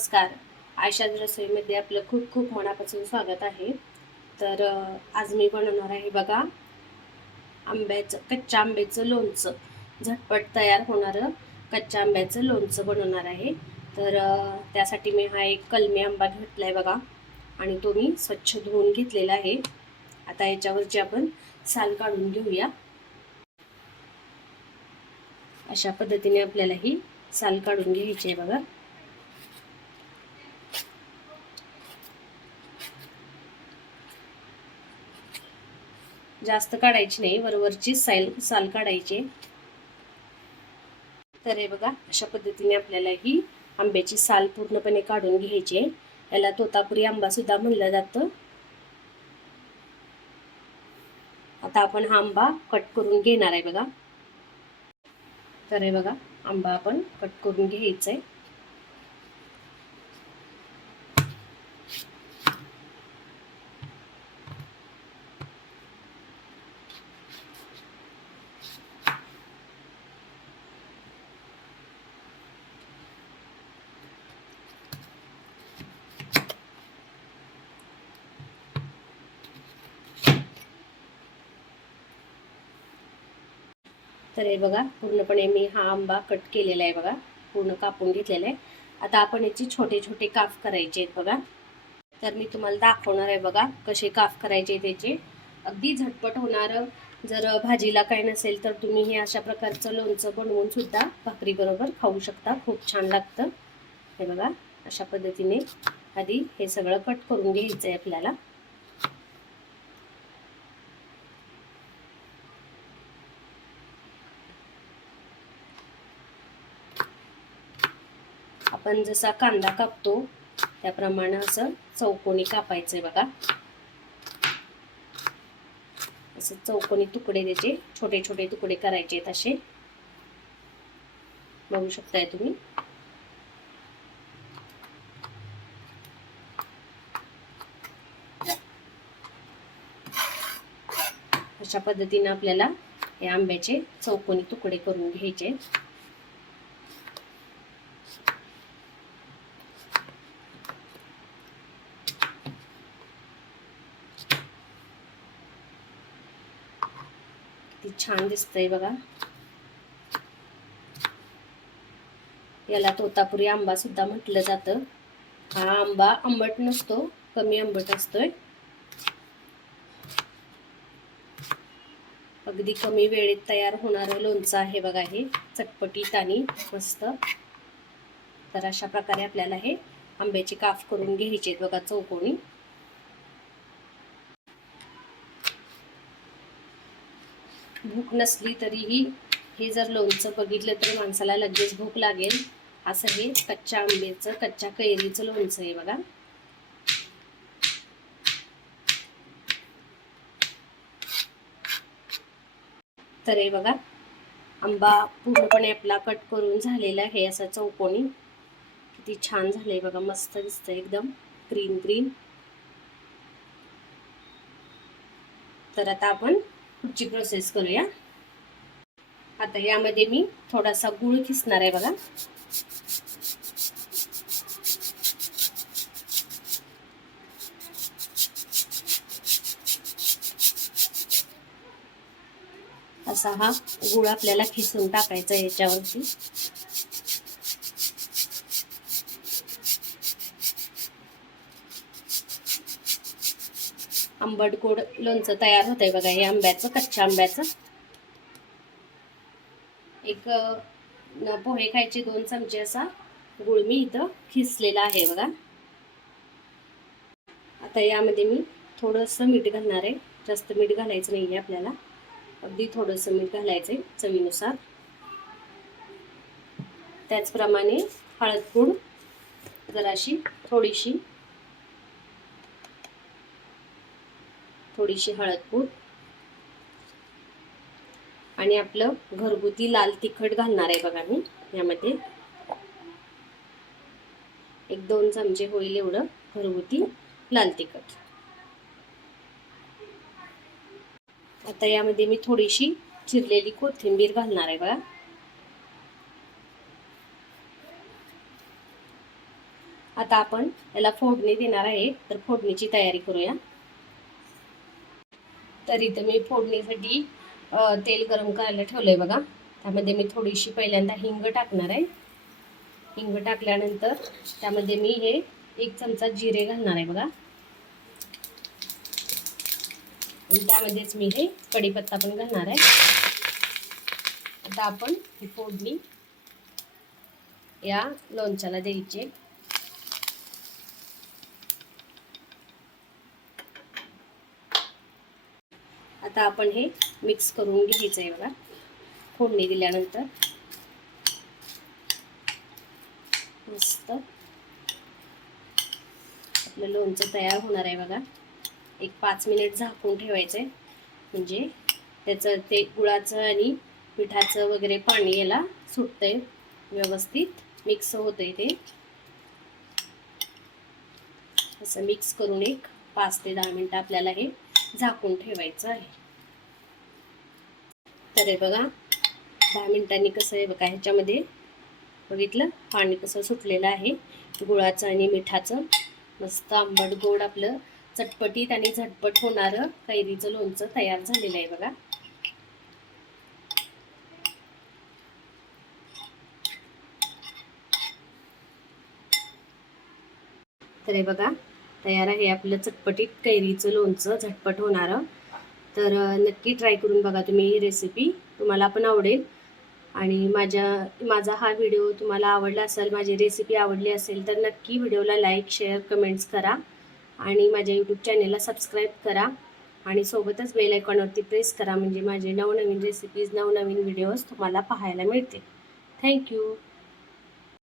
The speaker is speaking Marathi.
नमस्कार. आयशाज रसोईमध्ये आपलं खूप खूप मनापासून स्वागत आहे. तर आज मी बनवणार आहे बघा कच्च्या आंब्याचं लोणचं. झटपट तयार होणारं कच्च्या आंब्याचं लोणचं बनवणार आहे. तर त्यासाठी मी हा एक कलमी आंबा घेतलाय बघा आणि तो मी स्वच्छ धुवून घेतलेला आहे. आता याच्यावरची आपण साल काढून घेऊया. अशा पद्धतीने आपल्याला ही साल काढून घ्यायची आहे बघा. जास्त काढायची नाही, वरवरची साल काढायची. तर हे बघा अशा पद्धतीने आपल्याला ही आंब्याची साल पूर्णपणे काढून घ्यायची आहे. याला तोतापुरी आंबा सुद्धा म्हणलं जातं. आता आपण हा आंबा कट करून घेणार आहे बघा. तर हे बघा आंबा आपण कट करून घ्यायचा आहे. तर हे बघा पूर्णपणे मी हा आंबा कट केलेला आहे बघा, पूर्ण कापून घेतलेला आहे. आता आपण याचे छोटे छोटे काप करायचे आहेत बघा. तर मी तुम्हाला दाखवणार आहे बघा कसे काप करायचे त्याचे. अगदी झटपट होणार. जर भाजीला काही नसेल तर तुम्ही हे अशा प्रकारचं लोणचं बनवून सुद्धा भाकरी बरोबर खाऊ शकता. खूप छान लागतं. हे बघा अशा पद्धतीने आधी हे सगळं कट करून घ्यायचं आहे आपल्याला. आपण जसा कांदा कापतो त्याप्रमाणे असं चौकोनी कापायचंय बघा. असं चौकोनी तुकडे त्याचे छोटे छोटे तुकडे करायचे आहेत असे. बघू शकताय तुम्ही. अशा पद्धतीने आपल्याला हे आंब्याचे चौकोनी तुकडे करून घ्यायचे. किती छान दिसतंय बघा. याला तोतापुरी आंबा सुद्धा म्हटलं जातं. हा आंबा आंबट नसतो, कमी आंबट असतोय. अगदी कमी वेळेत तयार होणारं लोणचं आहे बघा हे, चटपटीत आणि मस्त. तर अशा प्रकारे आपल्याला हे आंब्याचे काप करून घ्यायचे बघा चौकोनी. भूक नसली तरीही हे जर लोणचं बघितलं तर माणसाला लगेच भूक लागेल असं हे कच्च्या आंब्याचं, कच्च्या कैरीचं लोणचं आहे बघा. तर हे बघा आंबा पूर्णपणे आपला कट करून झालेला आहे असा चौकोनी. किती छान झालंय बघा, मस्त दिसतंय एकदम ग्रीन ग्रीन. तर आता आपण पुढची प्रोसेस करूया. आता यामध्ये मी थोडासा गूळ खिसणार आहे बघा. असा हा गूळ आपल्याला खिसून टाकायचा याच्यावरती. आंबट गोड लोणचं तयार होतंय बघा हे आंब्याचं, कच्च्या आंब्याचं. एक पोहे खायचे 2 चमचे असा गूळ मी इथं खिसलेला आहे बघा. आता यामध्ये मी थोडंसं मीठ घालणार आहे. जास्त मीठ घालायचं नाही आहे आपल्याला, अगदी थोडंसं मीठ घालायचं आहे चवीनुसार. त्याचप्रमाणे हळद पूड जराशी थोडीशी हळद पूड आणि आपलं घरगुती लाल तिखट घालणार आहे बघा मी यामध्ये. 1-2 चमचे होईल एवढं घरगुती लाल तिखट. आता यामध्ये मी थोडीशी चिरलेली कोथिंबीर घालणार आहे बघा. आता आपण याला फोडणी देणार आहे, तर फोडणीची तयारी करूया. तर इथं मी फोडणीसाठी तेल गरम करायला ठेवलंय बघा. त्यामध्ये मी थोडीशी पहिल्यांदा हिंग टाकणार आहे. हिंग टाकल्यानंतर त्यामध्ये मी हे 1 चमचा जिरे घालणार आहे बघा. आणि त्यामध्येच मी हे कढीपत्ता पण घालणार आहे. आता आपण ही फोडणी या लोणच्याला द्यायची. आता आपण हे मिक्स करून घ्यायचं आहे बघा. फोडणी दिल्यानंतर मस्त आपलं लोणचं तयार होणार आहे बघा. एक 5 मिनिट झाकून ठेवायचं आहे, म्हणजे त्याचं ते गुळाचं आणि मिठाचं वगैरे पाणी याला सुटतंय, व्यवस्थित मिक्स होतंय ते. असं मिक्स करून एक 5 ते 10 मिनिटं आपल्याला हे झाकून ठेवायचं आहे. तर हे बघा 10 मिनिटांनी कसं आहे बघा, ह्याच्यामध्ये बघितलं पाणी कसं सुटलेलं आहे गुळाचं आणि मिठाचं. मस्त आंबट गोड आपलं चटपटीत आणि झटपट होणारं कैरीचं लोणचं तयार झालेलं आहे बघा. तर हे बघा तयार आहे आपलं चटपटीत कैरीचं लोणचं, झटपट होणारं. तर नक्की ट्राय करून बघा तुम्ही ही रेसिपी, तुम्हाला पण आवडेल. आणि माझा हा व्हिडिओ तुम्हाला आवडला असेल, माझी रेसिपी आवडली असेल तर नक्की व्हिडिओला लाईक, शेअर, कमेंट्स करा आणि माझ्या यूट्यूब चॅनेलला सबस्क्राईब करा आणि सोबतच बेल आयकॉनवरती प्रेस करा, म्हणजे माझे नवनवीन रेसिपीज, नवनवीन व्हिडिओज तुम्हाला पाहायला मिळतील. थँक्यू.